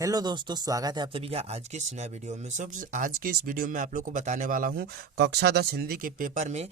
Hello दोस्तों, स्वागत है आप सभी का आज के इस नए वीडियो में। आज के इस वीडियो में आप लोग को बताने वाला हूँ कक्षा 10 हिंदी के पेपर में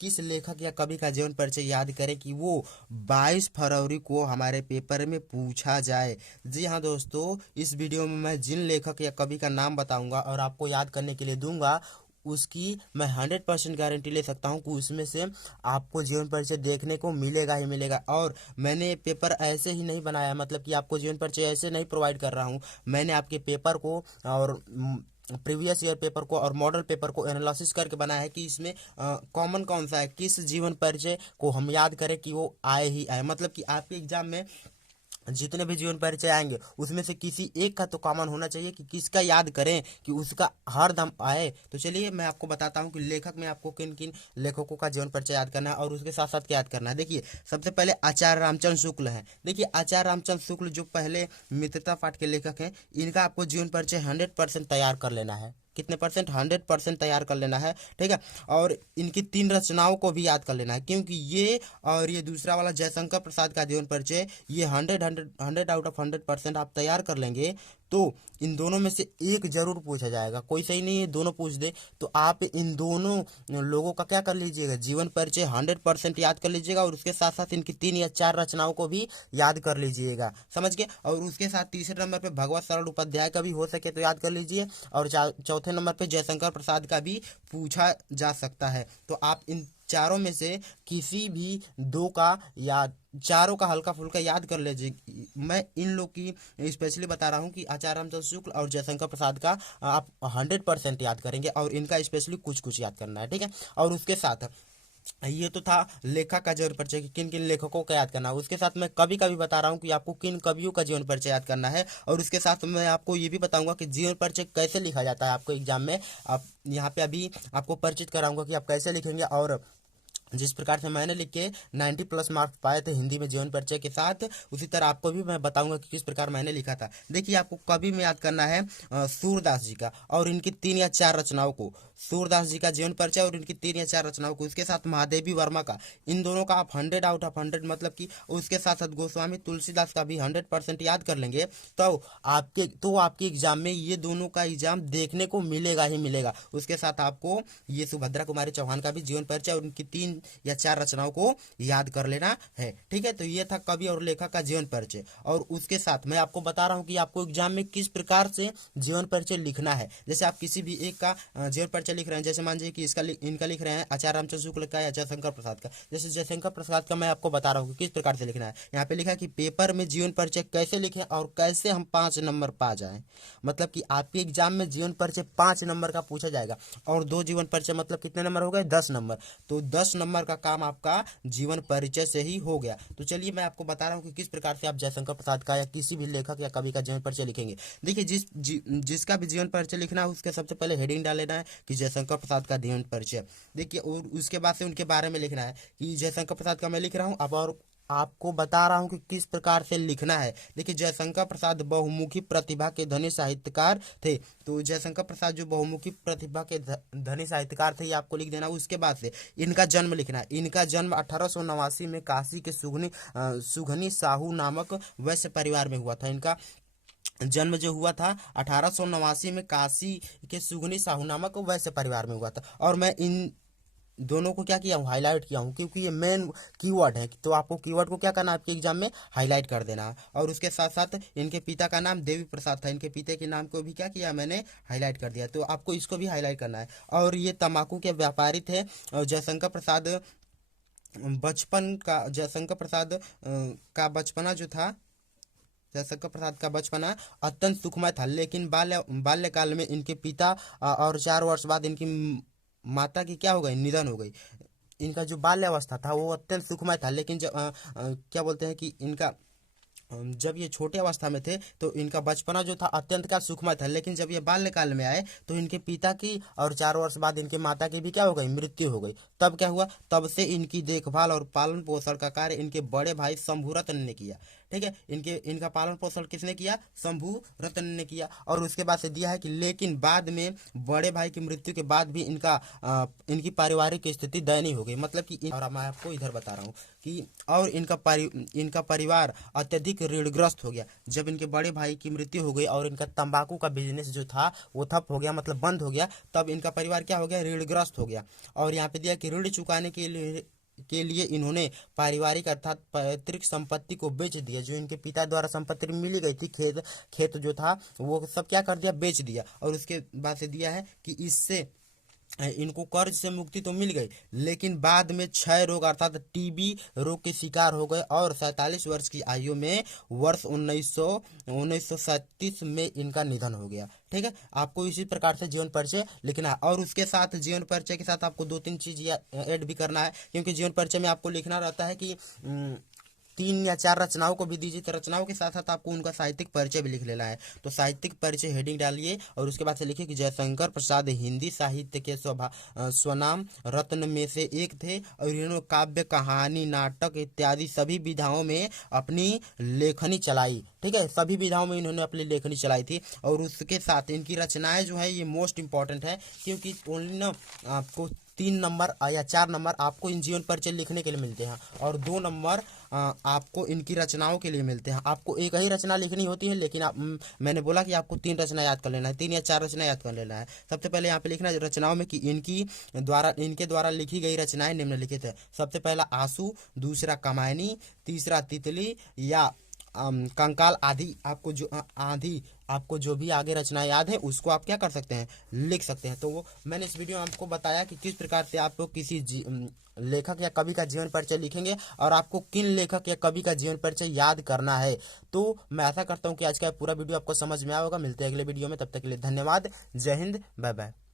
किस लेखक या कवि का जीवन परिचय याद करें कि वो 22 फरवरी को हमारे पेपर में पूछा जाए। जी हाँ दोस्तों, इस वीडियो में मैं जिन लेखक या कवि का नाम बताऊंगा और आपको याद करने के लिए दूंगा, उसकी मैं 100% गारंटी ले सकता हूँ कि उसमें से आपको जीवन परिचय देखने को मिलेगा ही मिलेगा। और मैंने पेपर ऐसे ही नहीं बनाया, मतलब कि आपको जीवन परिचय ऐसे नहीं प्रोवाइड कर रहा हूँ। मैंने आपके पेपर को और प्रीवियस ईयर पेपर को और मॉडल पेपर को एनालिसिस करके बनाया है कि इसमें कॉमन कौन सा है, किस जीवन परिचय को हम याद करें कि वो आए ही आए। मतलब कि आपके एग्जाम में जितने भी जीवन परिचय आएंगे उसमें से किसी एक का तो कॉमन होना चाहिए कि किसका याद करें कि उसका हर दम आए। तो चलिए मैं आपको बताता हूँ कि लेखक में आपको किन किन लेखकों का जीवन परिचय याद करना है और उसके साथ साथ क्या याद करना है। देखिए, सबसे पहले आचार्य रामचंद्र शुक्ल हैं। देखिए, आचार्य रामचंद्र शुक्ल जो पहले मित्रता पाठ के लेखक हैं, इनका आपको जीवन परिचय 100% तैयार कर लेना है। कितने परसेंट? 100% तैयार कर लेना है, ठीक है। और इनकी 3 रचनाओं को भी याद कर लेना है, क्योंकि ये और ये दूसरा वाला जयशंकर प्रसाद का जीवन परिचय, ये 100 आउट ऑफ 100% आप तैयार कर लेंगे तो इन दोनों में से एक जरूर पूछा जाएगा। कोई सही नहीं है, दोनों पूछ दे तो आप इन दोनों लोगों का क्या कर लीजिएगा, जीवन परिचय 100% याद कर लीजिएगा और उसके साथ साथ इनकी 3 या 4 रचनाओं को भी याद कर लीजिएगा, समझ गए। और उसके साथ तीसरे नंबर पे भगवत सरल उपाध्याय का भी हो सके तो याद कर लीजिए। और चौथे नंबर पे जयशंकर प्रसाद का भी पूछा जा सकता है। तो आप इन चारों में से किसी भी दो का या चारों का हल्का फुल्का याद कर लीजिए। मैं इन लोग की स्पेशली बता रहा हूँ कि आचार्य रामचंद्र शुक्ल और जयशंकर प्रसाद का आप 100% याद करेंगे और इनका स्पेशली कुछ कुछ याद करना है, ठीक है। और उसके साथ ये तो था लेखक का जीवन परिचय कि किन किन लेखकों का याद करना है। उसके साथ मैं कभी कभी बता रहा हूँ कि आपको किन कवियों का जीवन परिचय याद करना है। और उसके साथ मैं आपको ये भी बताऊंगा कि जीवन परिचय कैसे लिखा जाता है आपको एग्जाम में। आप यहाँ पे अभी आपको परिचित कराऊंगा कि आप कैसे लिखेंगे। और जिस प्रकार से मैंने लिख के 90+ मार्क्स पाए थे हिंदी में जीवन परिचय के साथ, उसी तरह आपको भी मैं बताऊंगा कि किस प्रकार मैंने लिखा था। देखिए, आपको कवि में याद करना है सूरदास जी का और इनकी 3 या 4 रचनाओं को। सूरदास जी का जीवन परिचय और इनकी 3 या 4 रचनाओं को, उसके साथ महादेवी वर्मा का, इन दोनों का आप 100 आउट ऑफ 100 मतलब कि उसके साथ साथ गोस्वामी तुलसीदास का भी 100% याद कर लेंगे तो आपके एग्जाम में ये दोनों का एग्जाम देखने को मिलेगा ही मिलेगा। उसके साथ आपको ये सुभद्रा कुमारी चौहान का भी जीवन परिचय और उनकी 3 या 4 रचनाओं को याद कर लेना है, ठीक है। तो ये था कवि और लेखक का जीवन परिचय। और उसके साथ मैं आपको बता रहा हूँ कि आपको एग्जाम में किस प्रकार से जीवन परिचय लिखना है। जैसे आप किसी भी एक का जीवन परिचय लिख रहे हैं, जैसे मान लीजिए कि इनका लिख रहे हैं आचार्य रामचंद्र शुक्ल का या जयशंकर प्रसाद का। जैसे जयशंकर प्रसाद का मैं आपको बता रहा हूँ कि किस प्रकार से लिखना है। यहाँ पे लिखा है कि पेपर में जीवन परिचय कैसे लिखें और कैसे हम 5 नंबर पा जाएं। मतलब कि आपके एग्जाम में जीवन परिचय 5 नंबर का पूछा जाएगा और 2 जीवन परिचय मतलब कितने नंबर हो गए, 10 नंबर। तो 10 नंबर का काम आपका जीवन परिचय से ही हो गया। तो चलिए मैं आपको बता रहा हूँ कि किस प्रकार से आप जयशंकर प्रसाद का या किसी भी लेखक या कवि का जीवन परिचय लिखेंगे। देखिए, जिसका भी जीवन परिचय लिखना है उसके सबसे पहले हेडिंग डाल लेना है कि जयशंकर प्रसाद का जीवन परिचय। देखिए, और उसके बाद से उनके बारे में लिखना है कि जयशंकर प्रसाद का मैं लिख रहा हूँ अब, और आपको बता रहा हूं कि किस प्रकार से लिखना है। देखिए, जयशंकर प्रसाद बहुमुखी प्रतिभा के धनी साहित्यकार थे। तो जयशंकर प्रसाद जो बहुमुखी प्रतिभा के धनी साहित्यकार थे, ये आपको लिख देना। उसके बाद से इनका जन्म लिखना है। इनका जन्म 1889 में काशी के सुघनी साहू नामक वैश्य परिवार में हुआ था। इनका जन्म जो हुआ था 1889 में काशी के सुगनी साहू नामक वैश्य परिवार में हुआ था। और मैं इन दोनों को क्या किया हूँ, हाईलाइट किया हूँ, क्योंकि ये मेन कीवर्ड है। तो आपको कीवर्ड को क्या करना है, आपके एग्जाम में हाईलाइट कर देना है। और उसके साथ साथ इनके पिता का नाम देवी प्रसाद था, इनके पिता के नाम को भी क्या किया मैंने, हाईलाइट कर दिया। तो आपको इसको भी हाईलाइट करना है। और ये तंबाकू के व्यापारी थे। और जयशंकर प्रसाद का बचपना जो था, जयशंकर प्रसाद का बचपना अत्यंत सुखमय था, लेकिन बाल्यकाल में इनके पिता और 4 वर्ष बाद इनकी माता की क्या हो गई, निधन हो गई। इनका जो बाल्यावस्था था वो अत्यंत सुखमय था, लेकिन क्या बोलते हैं कि इनका जब ये छोटे अवस्था में थे तो इनका बचपना जो था अत्यंत का सुखमय था, लेकिन जब ये बाल्यकाल में आए तो इनके पिता की और 4 वर्ष बाद इनके माता की भी क्या हो गई, मृत्यु हो गई। तब क्या हुआ, तब से इनकी देखभाल और पालन पोषण का कार्य इनके बड़े भाई शंभूरत्न ने किया, ठीक है। इनका पालन पोषण किसने किया? शंभू रत्न ने किया। और उसके बाद से दिया है कि लेकिन बाद में बड़े भाई की मृत्यु के बाद भी इनकी पारिवारिक स्थिति दयनीय हो गई। मतलब कि और मैं आपको इधर बता रहा हूँ कि और इनका परिवार अत्यधिक ऋणग्रस्त हो गया। जब इनके बड़े भाई की मृत्यु हो गई और इनका तंबाकू का बिजनेस जो था वो ठप हो गया, मतलब बंद हो गया, तब इनका परिवार क्या हो गया? ऋणग्रस्त हो गया। और यहाँ पे दिया कि ऋण चुकाने के लिए इन्होंने पारिवारिक अर्थात पैतृक संपत्ति को बेच दिया। जो इनके पिता द्वारा संपत्ति मिली गई थी, खेत जो था वो सब क्या कर दिया? बेच दिया। और उसके बाद से दिया है कि इससे इनको कर्ज से मुक्ति तो मिल गई, लेकिन बाद में क्षय रोग अर्थात टीबी रोग के शिकार हो गए और 47 वर्ष की आयु में वर्ष 1937 में इनका निधन हो गया। ठीक है, आपको इसी प्रकार से जीवन परिचय लिखना है। और उसके साथ जीवन परिचय के साथ आपको 2-3 चीज ऐड भी करना है, क्योंकि जीवन परिचय में आपको लिखना रहता है कि 3 या 4 रचनाओं को भी दीजिए, तो रचनाओं के साथ साथ आपको उनका साहित्यिक परिचय भी लिख लेना है। तो साहित्यिक परिचय हेडिंग डालिए और उसके बाद से लिखिए कि जयशंकर प्रसाद हिंदी साहित्य के स्वनाम रत्न में से एक थे और इन्होंने काव्य, कहानी, नाटक इत्यादि सभी विधाओं में अपनी लेखनी चलाई। ठीक है, सभी विधाओं में इन्होंने अपनी लेखनी चलाई थी। और उसके साथ इनकी रचनाएं जो है ये मोस्ट इंपॉर्टेंट है, क्योंकि ओनली ना आपको 3 नंबर या 4 नंबर आपको इन जीवन परिचय लिखने के लिए मिलते हैं और 2 नंबर आपको इनकी रचनाओं के लिए मिलते हैं। आपको एक ही रचना लिखनी होती है, लेकिन मैंने बोला कि आपको 3 रचना याद कर लेना है, 3 या 4 रचना याद कर लेना है। सबसे पहले यहाँ पे लिखना है रचनाओं में कि इनके द्वारा लिखी गई रचनाएं निम्नलिखित है। सबसे पहला आंसू, दूसरा कमायनी, तीसरा तितली या कंकाल आदि। आपको जो भी आगे रचना याद है उसको आप क्या कर सकते हैं? लिख सकते हैं। तो वो मैंने इस वीडियो में आपको बताया कि किस प्रकार से आप लोग किसी लेखक या कवि का जीवन परिचय लिखेंगे और आपको किन लेखक या कवि का जीवन परिचय याद करना है। तो मैं आशा करता हूँ कि आज का पूरा वीडियो आपको समझ में आया होगा। मिलते हैं अगले वीडियो में, तब तक के लिए धन्यवाद। जय हिंद, बाय बाय।